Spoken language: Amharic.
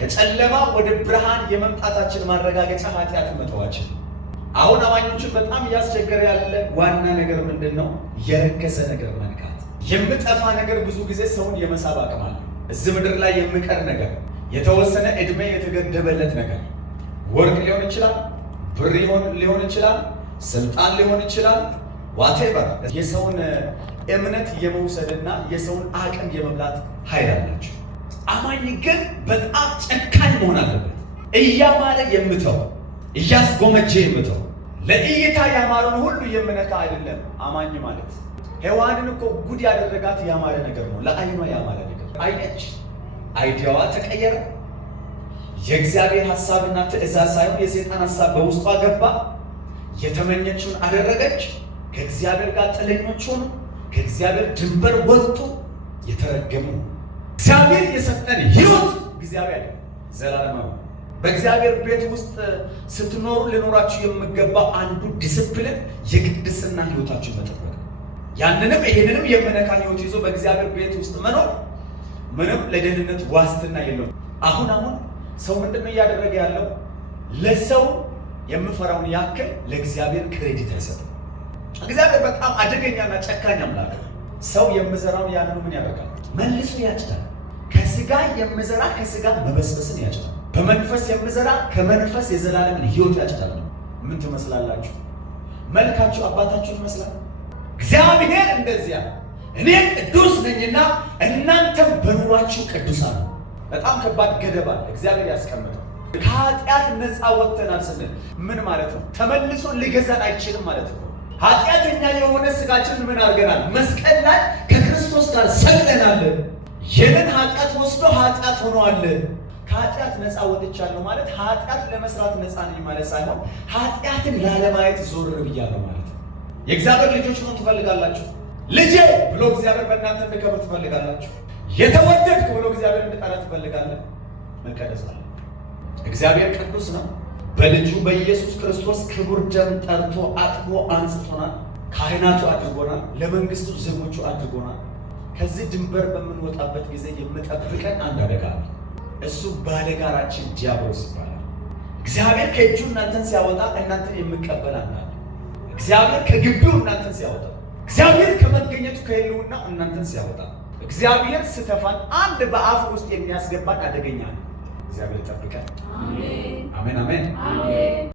ከጨለማ ወደ ብርሃን የመምጣታችን ማረጋገጫ ኃጢአትን መተዋችን። አሁን አማኞችን በጣም እያስቸገረ ያለ ዋና ነገር ምንድነው? የረከሰ ነገር መንካት። የምጠፋ ነገር ብዙ ጊዜ ሰውን የመሳብ አቅም አለ። እዚህ ምድር ላይ የሚቀር ነገር፣ የተወሰነ እድሜ የተገደበለት ነገር፣ ወርቅ ሊሆን ይችላል፣ ብር ሊሆን ይችላል፣ ስልጣን ሊሆን ይችላል። ዋቴቨር የሰውን እምነት የመውሰድና የሰውን አቅም የመብላት ኃይል አላቸው። አማኝ ግን በጣም ጨካኝ መሆን አለበት። እያማረ የምተው እያስጎመጀ የምተው ለእይታ ያማረውን ሁሉ የምነካ አይደለም። አማኝ ማለት ሔዋንን እኮ ጉድ ያደረጋት ያማረ ነገር ነው። ለአይኗ ያማረ ነገር አየች፣ አይዲያዋ ተቀየረ። የእግዚአብሔር ሐሳብና ትእዛዝ ሳይሆን የሰይጣን ሐሳብ በውስጧ ገባ። የተመኘችውን አደረገች። ከእግዚአብሔር ጋር ጥለኞች ሆኑ። ከእግዚአብሔር ድንበር ወጡ። የተረገሙ እግዚአብሔር የሰጠን ሕይወት ጊዜያዊ አይደለም፣ ዘላለማዊ። በእግዚአብሔር ቤት ውስጥ ስትኖሩ ሊኖራችሁ የሚገባ አንዱ ዲስፕሊን የቅድስና ሕይወታችሁ መጠበቅ። ያንንም ይሄንንም የምነካ ሕይወት ይዞ በእግዚአብሔር ቤት ውስጥ መኖር ምንም ለደህንነት ዋስትና የለውም። አሁን ሰው ምንድነው እያደረገ ያለው? ለሰው የምፈራውን ያክል ለእግዚአብሔር ክሬዲት አይሰጥም። እግዚአብሔር በጣም አደገኛና ጨካኝ አምላክ ነው። ሰው የምዘራውን ያንኑ ምን ያደርጋል? መልሶ ያጭዳል። ከስጋ የምዘራ ከስጋ መበስበስን ያጭዳል። በመንፈስ የምዘራ ከመንፈስ የዘላለምን ሕይወት ያጭዳል። ምን ትመስላላችሁ? መልካችሁ አባታችሁን ይመስላል። እግዚአብሔር እንደዚያ እኔ ቅዱስ ነኝና እናንተም በኑሯችሁ ቅዱሳን ነው። በጣም ከባድ ገደብ አለ እግዚአብሔር ያስቀምጠው። ከኃጢአት ነፃ ወጥተናል ስንል ምን ማለት ነው? ተመልሶ ሊገዛን አይችልም ማለት ነው። ኃጢአተኛ የሆነ ስጋችንን ምን አድርገናል? መስቀል ላይ ከክርስቶስ ጋር ሰቅለናል። የምን ኃጢአት ወስዶ ኃጢአት ሆኗል። ከኃጢአት ነፃ ወጥቻለሁ ማለት ኃጢአት ለመስራት ነፃ ነኝ ማለት ሳይሆን ኃጢአትን ላለማየት ዞር ብያለሁ ማለት ነው። የእግዚአብሔር ልጆች ነው ትፈልጋላችሁ? ልጄ ብሎ እግዚአብሔር በእናንተ እንዲከብር ትፈልጋላችሁ? የተወደድክ ብሎ እግዚአብሔር እንዲጠራ ትፈልጋለህ? መቀደስ አለ። እግዚአብሔር ቅዱስ ነው። በልጁ በኢየሱስ ክርስቶስ ክቡር ደም ጠርቶ አጥቦ አንጽቶናል። ካህናቱ አድርጎናል። ለመንግስቱ ዜጎቹ አድርጎናል። ከዚህ ድንበር በምንወጣበት ጊዜ የምጠብቀን አንድ አደጋ አለ። እሱ ባለጋራችን ዲያብሎስ ይባላል። እግዚአብሔር ከእጁ እናንተን ሲያወጣ እናንተን የሚቀበል አለ። እግዚአብሔር ከግቢው እናንተን ሲያወጣ፣ እግዚአብሔር ከመገኘቱ ከህልውና እናንተን ሲያወጣ፣ እግዚአብሔር ስተፋን አንድ በአፍ ውስጥ የሚያስገባን አደገኛ ነው። እግዚአብሔር ይጠብቀን። አሜን፣ አሜን፣ አሜን።